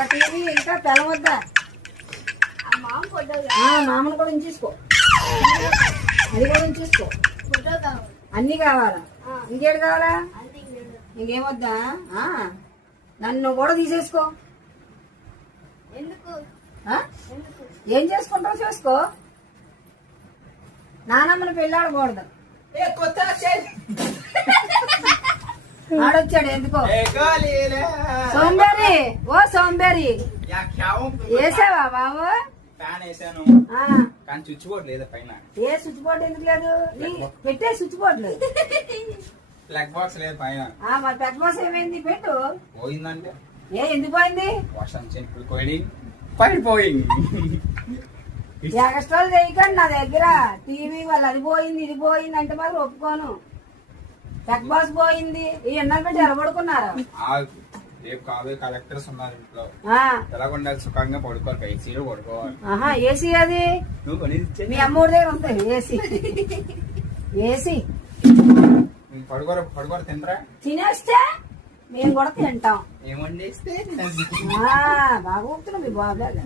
ఒక టీవీ ఇంకా తెల వద్దా మామను కూడా ఉంచేసుకో, అది కూడా ఉంచేసుకో. అన్ని కావాలా? ఇంకేడు కావాలా? ఇంకేమొద్దా? నన్ను కూడా తీసేసుకో. ఏం చేసుకుంటావు చేసుకో. నానమ్మని పెళ్ళాడకూడదు. ఆడొచ్చాడు ఎందుకో. సోంబేరి, ఓ సోంబేరి వేసావా బాబు? స్విచ్ బోర్డు లేదా పైన? ఏ స్విచ్ బోర్డు ఎందుకు లేదు? పెట్టే స్విచ్ బోర్డు లేదు. ప్లగ్ బాక్స్ లేదు పైన. మరి ప్లగ్ బాక్స్ ఏమైంది? పెట్టు. పోయిందంటే ఎందుకు పోయింది? వర్షం చెప్పులు పడిపోయింది. ఎక్స్ట్రాలు చేయకండి నా దగ్గర. టీవీ వాళ్ళు అది పోయింది ఇది పోయింది అంటే మరి ఒప్పుకోను. ప్లగ్ బాక్స్ పోయింది. ఈ ఎన్నో పెట్టి ఎలబడుకున్నారు. రేపు కాదు కలెక్టర్స్ ఉన్నారు ఇంట్లో. ఎలా ఉండాలి? సుఖంగా పడుకోవాలి. ఏసీలో పడుకోవాలి. ఏసీ అది మీ అమ్మోడి దగ్గర ఉంటుంది. ఏసీ ఏసీ పడుకోరు తినరా? తినేస్తే మేము కూడా తింటాం. ఏమండి బాగా ఊపుతున్నాం మీ బాబులాగా.